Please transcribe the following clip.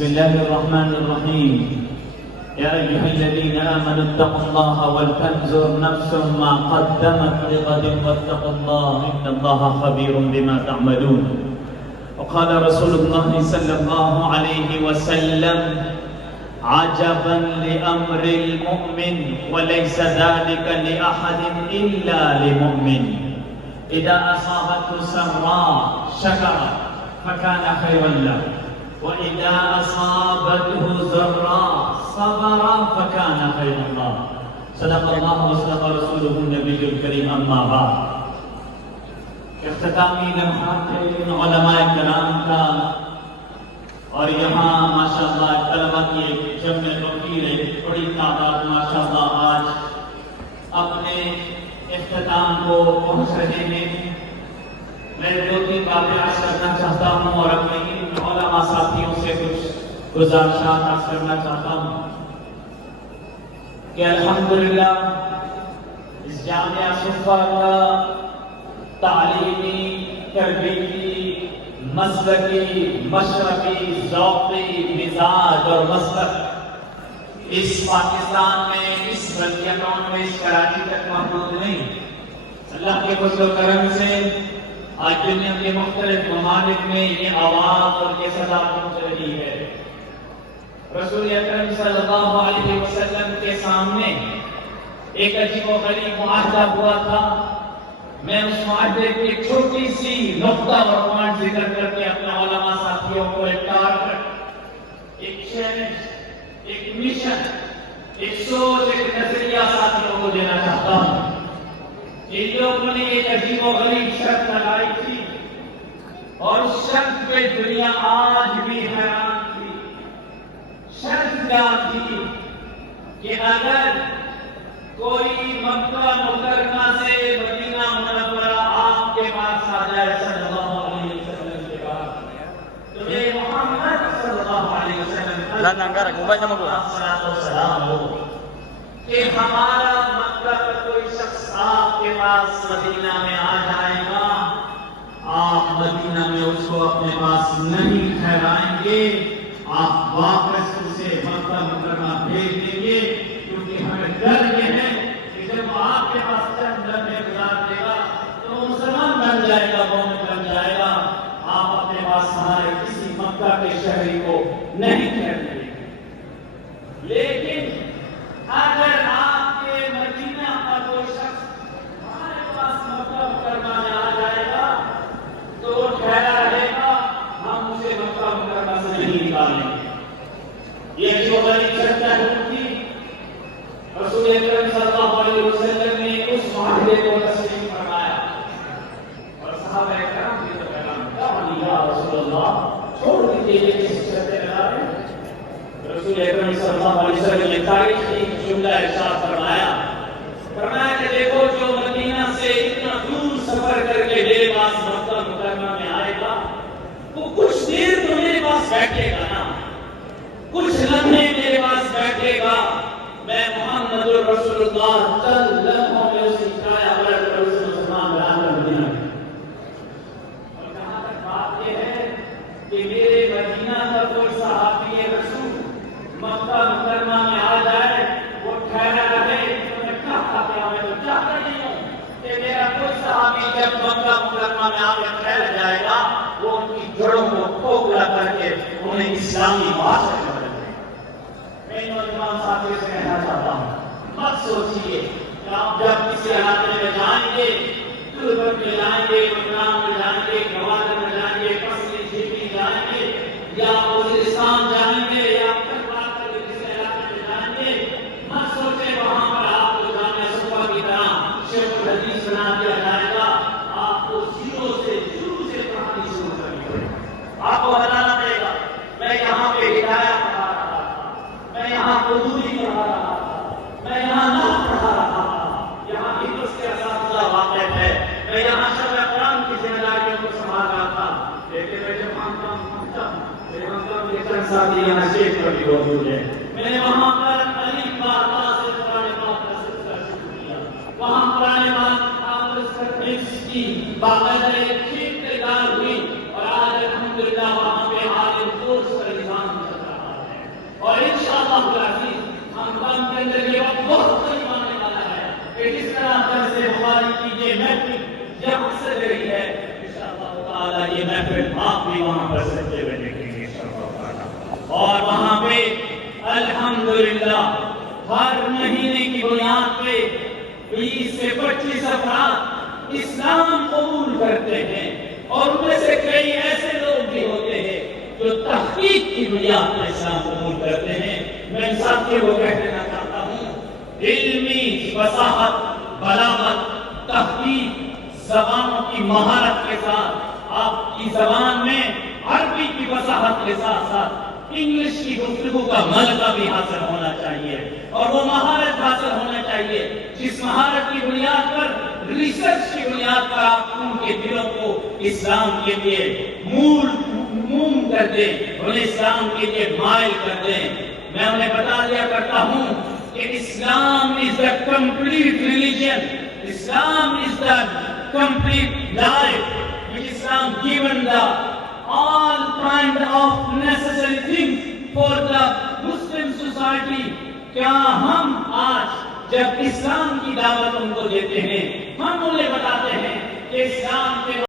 بسم الله الرحمن الرحيم. يا أيها الذين آمنوا اتقوا الله ولتنظر نفس ما قدمت لغد واتقوا الله إن الله خبير بما تعملون. وقال رسول الله صلى الله عليه وسلم: عجبا لأمر المؤمن وليس ذلك لأحد إلا لمؤمن إذا أصابته سراء شكر فكان خيرا له وإذا أصابته ضراء صبر فكان خيرا له. صدق الله وصدق رسوله النبي الكريم. أما بعد، اختتامی لمحات علماء کرام کا اور یہاں ماشاءاللہ طلبہ کی ایک جمع وکیل بڑی تعداد ماشاءاللہ آج اپنے اختتام کو پہنچ رہے ہیں. میں دو تین باتیں عرض کرنا چاہتا ہوں اور اپنے ان علماء ساتھیوں سے کچھ گزارشات عرض کرنا چاہتا ہوں کہ الحمدللہ اس جامعہ صفا کا تعلیمی، تربیتی، مسلکی، مشربی، ذوقی مزاج اور مسلک اس پاکستان میں، اس بلدیاتوں میں، اس کراچی تک محدود نہیں. اللہ کے فضل و کرم سے آج دنیا کے مختلف ممالک میں یہ آواز اور یہ صدا پہنچ رہی ہے. رسول اکرم صلی اللہ علیہ وسلم کے سامنے ایک عجیب و غریب معاہدہ ہوا تھا. میں اس معاہدے کی ایک چھوٹی سی نقطہ اور پوائنٹ ذکر کر کے اپنے علماء ساتھیوں کو ایک ٹارگٹ، ایک چیلنج، ایک مشن، ایک سوچ، ایک نظریہ ساتھیوں کو دینا چاہتا ہوں. ان لوگوں نے ایک عجیب و غریب شرط لگائی تھی اور اس شرط پہ دنیا آج بھی حیران تھی. شرط کیا تھی کہ اگر کوئی مکہ مکرمہ سے مدینہ منورہ آپ کے پاس آ جائے صلی اللہ علیہ وسلم کے بعد، تو یہ محمد صلی اللہ علیہ وسلم سلام ہو کہ ہمارا مکہ کا کوئی شخص آپ کے پاس مدینہ میں آ جائے گا، آپ مدینہ میں اس کو اپنے پاس نہیں ٹھہرائیں گے، آپ واپس اسے مکہ مکرمہ بھیج دیں گے، کیونکہ ہمیں ڈر یہ ہے کہ جب وہ آپ کے پاس چند لمحے گزار دے گا تو وہ مسلمان بن جائے گا، مومن بن جائے گا، آپ اپنے پاس ہمارے کسی مکہ کے شہری کو نہیں ٹھہرنے دیں گے. لیکن اگر آپ کے مدینہ کا کوئی شخص ہمارے پاس مکہ مکرمہ میں آ جائے گا تو وہ ٹھہرا رہے گا، ہم اسے مکہ مکرمہ سے نہیں نکالیں گے. یہ جو غریب شرط تھی، رسول اکرم صلی اللہ علیہ وسلم نے اس معاہدے کو تسلیم فرمایا اور صحابہ کرام کی تو کلام یا رسول اللہ چھوڑ دیجیے یہ کس شرط لگا رہے ہیں. رسول اکرم صلی اللہ علیہ وسلم نے تاریخی جملہ ارشاد فرمایا کہ دیکھو جو مدینہ سے اتنا دور سفر کر کے میرے پاس مکہ مکرمہ میں آئے گا وہ کچھ دیر تو میرے پاس بیٹھے گا نا، کچھ لمحے میرے پاس بیٹھے گا. میں محمد رسول اللہ چند لمحوں میں اس کی چھایا پلٹ کر اس مسلمان بنا کر مدینہ میں. اور جہاں تک بات یہ ہے کہ میرے مدینہ کا کوئی صحابی رسول مکہ مکرمہ میں آ جائے، وہ ٹھہرا رہے، تو میں چاہتا کیا، میں تو چاہتا نہیں ہوں کہ میرا کوئی صحابی جب مکہ مکرمہ میں آ کے ٹھہر جائے گا وہ ان کی جڑوں کو کھوکھلا کر کے انہیں اسلامی معاشرے میں بدل دے. میں نوجوان ساتھیوں سے کہنا چاہتا ہوں، مت سوچیے کہ آپ جب کسی علاقے میں جائیں گے، دربت میں جائیں گے، مکرام میں جائیں گے، گوادر میں جائیں گے، پسلی جھیپی جائیں گے، یا وزیرستان جائیں گے، یا حدیث بنا دیا جائے گا. آپ کو زیرو سے شروع سے کہانی شروع کرنی پڑے گی. آپ کو بتانا پڑے گا میں یہاں پہ ہدایت پڑھا رہا تھا، میں یہاں حضوری پڑھا رہا تھا، میں یہاں نام پڑھا رہا تھا، یہاں ہندوس کے اساتذہ واقف ہے، میں یہاں شرع قرآن کی ذمہ داریوں کو سنبھال رہا تھا. لیکن میں جب مانگتا ہوں میرے مطلب یہ چند ساتھی یہاں شیخ پر بھی موجود ہے، میں نے وہاں پر علی بارہ سے قرآن پاک کا سلسلہ شروع کیا، وہاں قرآن پاک کی باقاعدہ ایک کھیت تیار ہوئی اور آج الحمدللہ وہاں پہ عالم کورس کا نظام چل رہا ہے. اللہ العزیز خاندان کے اندر یہ وقت بہت قریب آنے والا ہے کہ جس طرح درس بخاری کی یہ محفل جہاں سے رہی ہے انشاءاللہ تعالی یہ محفل آپ بھی وہاں پر سجدے میں دیکھیں گے انشاءاللہ تعالی، اور وہاں پہ الحمدللہ ہر مہینے کی بنیاد پہ 20 سے 25 افراد اسلام قبول کرتے ہیں، اور ان میں سے کئی ایسے لوگ بھی ہوتے ہیں جو تحقیق کی بنیاد پر اسلام قبول کرتے ہیں۔ میں ان ساتھیوں کو کہہ دینا چاہتا ہوں، علمی فصاحت، بلاغت، تحقیق، زبانوں کی مہارت کے ساتھ آپ کی زبان میں عربی کی فصاحت کے ساتھ ساتھ انگلش کی گفتگو کا ملکہ بھی حاصل ہونا چاہیے، اور وہ مہارت حاصل ہونا چاہیے جس مہارت کی بنیاد پر، ریسرچ کی بنیاد پر آپ ان کے دلوں کو اسلام کے لیے موم کر دیں، انہیں اسلام کے لیے مائل کر دیں۔ میں انہیں بتا دیا کرتا ہوں کہ اسلام is the complete religion, Islam is the complete life, which Islam given the all kind of necessary things for the Muslim society۔ کیا ہم آج جب اسلام کی دعوت ان کو دیتے ہیں، ہم انہیں بتاتے ہیں کہ اسلام کے